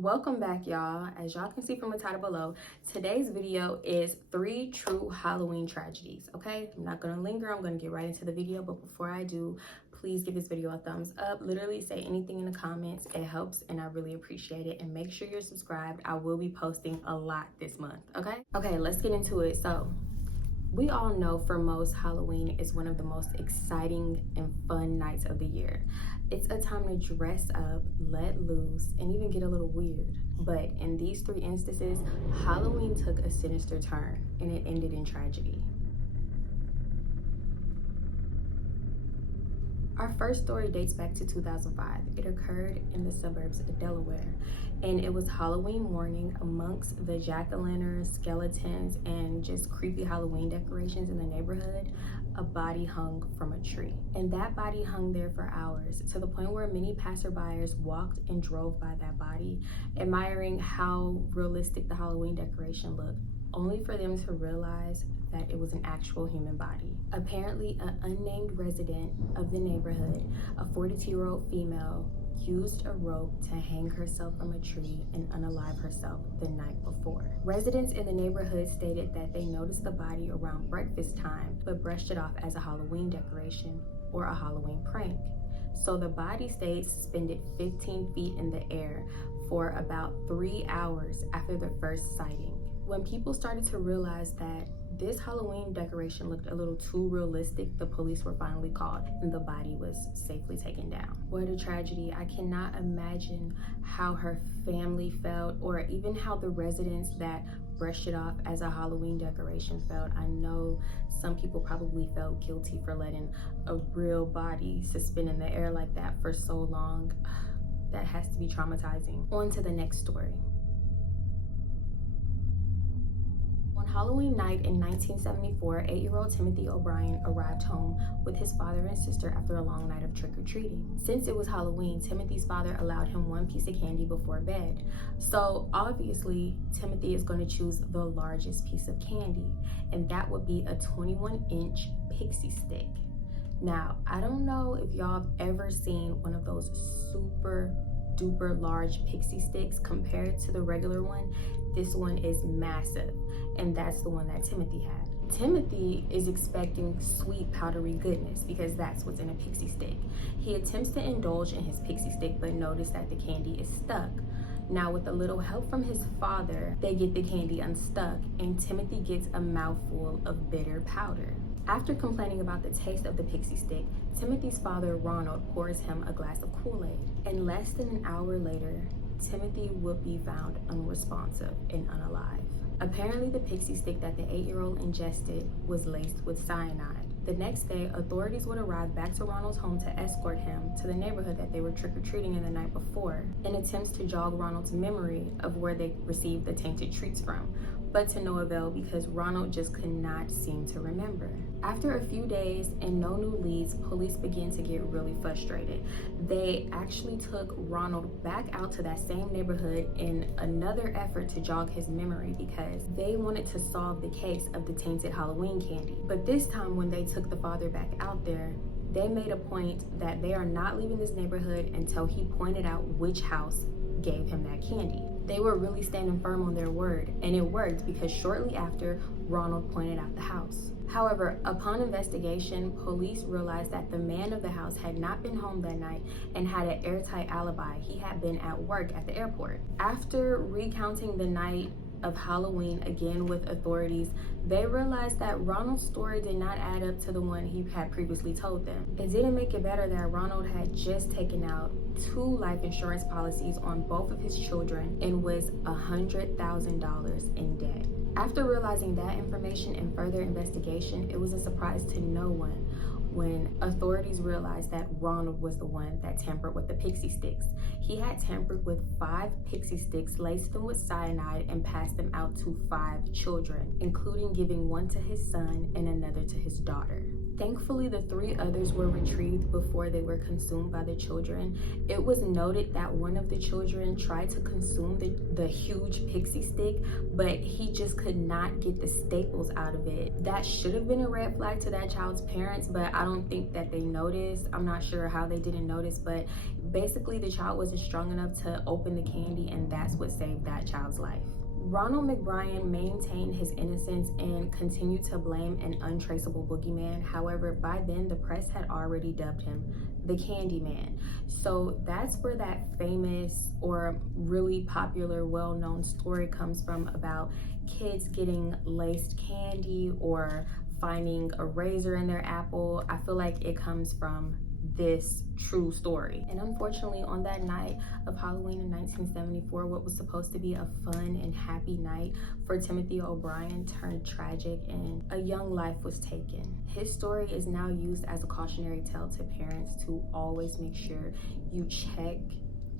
Welcome back, y'all. As y'all can see from the title below, today's video is 3 true Halloween tragedies. Okay, I'm not gonna linger, I'm gonna get right into the video, but before I do, please give this video a thumbs up. Literally say anything in the comments, it helps and I really appreciate it. And make sure you're subscribed. I will be posting a lot this month. Okay, let's get into it. So we all know for most, Halloween is one of the most exciting and fun nights of the year. It's a time to dress up, let loose, and even get a little weird. But in these 3 instances, Halloween took a sinister turn and it ended in tragedy. Our first story dates back to 2005. It occurred in the suburbs of Delaware, and it was Halloween morning. Amongst the jack-o'-lanterns, skeletons, and just creepy Halloween decorations in the neighborhood, a body hung from a tree. And that body hung there for hours, to the point where many passerbyers walked and drove by that body, admiring how realistic the Halloween decoration looked, only for them to realize that it was an actual human body. Apparently, an unnamed resident of the neighborhood, a 42-year-old female, used a rope to hang herself from a tree and unalive herself the night before. Residents in the neighborhood stated that they noticed the body around breakfast time, but brushed it off as a Halloween decoration or a Halloween prank. So the body stayed suspended 15 feet in the air for about 3 hours after the first sighting. When people started to realize that this Halloween decoration looked a little too realistic, the police were finally called and the body was safely taken down. What a tragedy. I cannot imagine how her family felt, or even how the residents that brushed it off as a Halloween decoration felt. I know some people probably felt guilty for letting a real body suspend in the air like that for so long. That has to be traumatizing. On to the next story. Halloween night in 1974, 8-year-old Timothy O'Brien arrived home with his father and sister after a long night of trick-or-treating. Since it was Halloween, Timothy's father allowed him 1 piece of candy before bed. So obviously, Timothy is going to choose the largest piece of candy, and that would be a 21-inch pixie stick. Now, I don't know if y'all have ever seen one of those super duper large pixie sticks compared to the regular one. This one is massive, and that's the one that Timothy had. Timothy is expecting sweet powdery goodness because that's what's in a pixie stick. He attempts to indulge in his pixie stick but notices that the candy is stuck. Now, with a little help from his father, they get the candy unstuck and Timothy gets a mouthful of bitter powder. After complaining about the taste of the pixie stick, Timothy's father, Ronald, pours him a glass of Kool-Aid. And less than an hour later, Timothy would be found unresponsive and unalive. Apparently, the pixie stick that the 8-year-old ingested was laced with cyanide. The next day, authorities would arrive back to Ronald's home to escort him to the neighborhood that they were trick-or-treating in the night before, in attempts to jog Ronald's memory of where they received the tainted treats from, but to no avail because Ronald just could not seem to remember. After a few days and no new leads, police began to get really frustrated. They actually took Ronald back out to that same neighborhood in another effort to jog his memory because they wanted to solve the case of the tainted Halloween candy. But this time when they took the father back out there, they made a point that they are not leaving this neighborhood until he pointed out which house gave him that candy. They were really standing firm on their word, and it worked because shortly after, Ronald pointed out the house. However, upon investigation, police realized that the man of the house had not been home that night and had an airtight alibi. He had been at work at the airport. After recounting the night of Halloween again with authorities, they realized that Ronald's story did not add up to the one he had previously told them. It didn't make it better that Ronald had just taken out 2 life insurance policies on both of his children and was $100,000 in debt. After realizing that information and further investigation, it was a surprise to no one when authorities realized that Ronald was the one that tampered with the pixie sticks. He had tampered with 5 pixie sticks, laced them with cyanide, and passed them out to 5 children, including giving one to his son and another to his daughter. Thankfully, the 3 others were retrieved before they were consumed by the children. It was noted that one of the children tried to consume the huge pixie stick, but he just could not get the staples out of it. That should have been a red flag to that child's parents, but I don't think that they noticed. I'm not sure how they didn't notice, but Basically, the child wasn't strong enough to open the candy, and that's what saved that child's life. Ronald McBride maintained his innocence and continued to blame an untraceable boogeyman. However, by then, the press had already dubbed him the Candyman. So that's where that famous or really popular, well-known story comes from about kids getting laced candy or finding a razor in their apple. I feel like it comes from this true story. And unfortunately, on that night of Halloween in 1974, what was supposed to be a fun and happy night for Timothy O'Brien turned tragic, and a young life was taken. His story is now used as a cautionary tale to parents to always make sure you check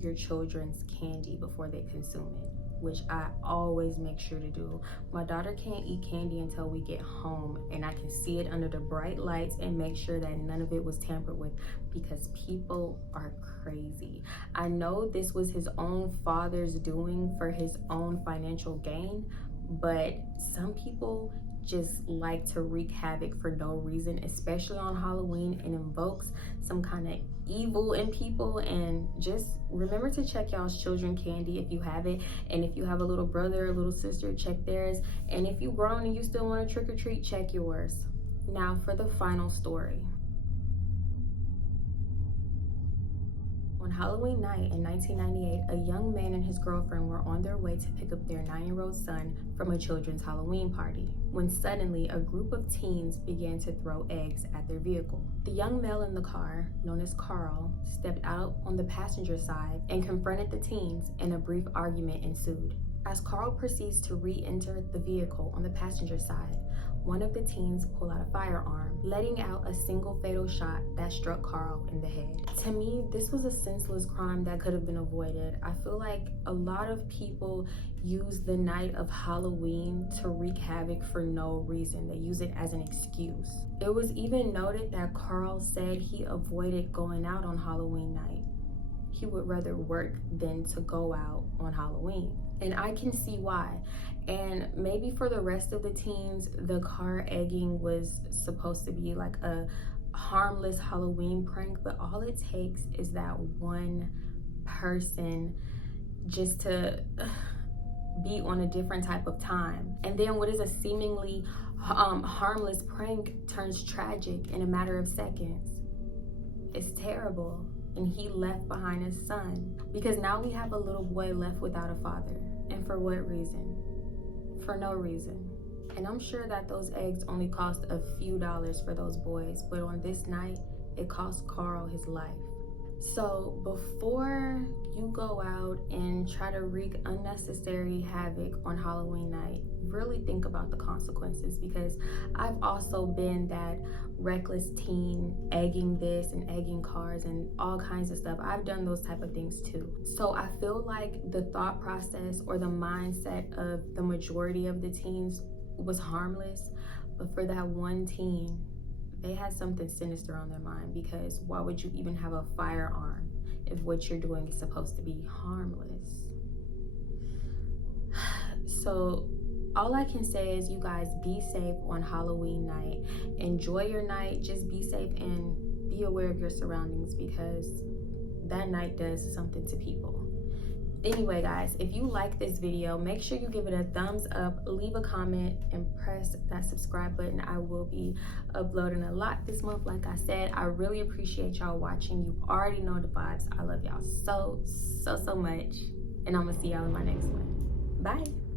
your children's candy before they consume it, which I always make sure to do. My daughter can't eat candy until we get home and I can see it under the bright lights and make sure that none of it was tampered with, because people are crazy. I know this was his own father's doing for his own financial gain, but some people just like to wreak havoc for no reason, especially on Halloween. It invokes some kind of evil in people. And just remember to check y'all's children candy if you have it, and if you have a little brother or little sister, check theirs, and if you've grown and you still want to trick or treat, check yours. Now for the final story. On Halloween night in 1998, a young man and his girlfriend were on their way to pick up their 9-year-old son from a children's Halloween party, when suddenly a group of teens began to throw eggs at their vehicle. The young male in the car, known as Carl, stepped out on the passenger side and confronted the teens, and a brief argument ensued. As Carl proceeds to re-enter the vehicle on the passenger side, one of the teens pulled out a firearm, letting out a single fatal shot that struck Carl in the head. To me, this was a senseless crime that could have been avoided. I feel like a lot of people use the night of Halloween to wreak havoc for no reason. They use it as an excuse. It was even noted that Carl said he avoided going out on Halloween night. He would rather work than to go out on Halloween. And I can see why. And maybe for the rest of the teens, the car egging was supposed to be like a harmless Halloween prank, but all it takes is that one person just to be on a different type of time. And then what is a seemingly harmless prank turns tragic in a matter of seconds. It's terrible. And he left behind his son, because now we have a little boy left without a father. And for what reason? For no reason. And I'm sure that those eggs only cost a few dollars for those boys, but on this night, it cost Carl his life. So before you go out and try to wreak unnecessary havoc on Halloween night, really think about the consequences, because I've also been that reckless teen egging this and egging cars and all kinds of stuff. I've done those type of things too. So I feel like the thought process or the mindset of the majority of the teens was harmless, but for that one teen, they had something sinister on their mind, because why would you even have a firearm if what you're doing is supposed to be harmless? So all I can say is, you guys, be safe on Halloween night. Enjoy your night. Just be safe and be aware of your surroundings, because that night does something to people. Anyway, guys, if you like this video, make sure you give it a thumbs up, leave a comment, and press that subscribe button. I will be uploading a lot this month. Like I said, I really appreciate y'all watching. You already know the vibes. I love y'all so much. And I'm gonna see y'all in my next one. Bye.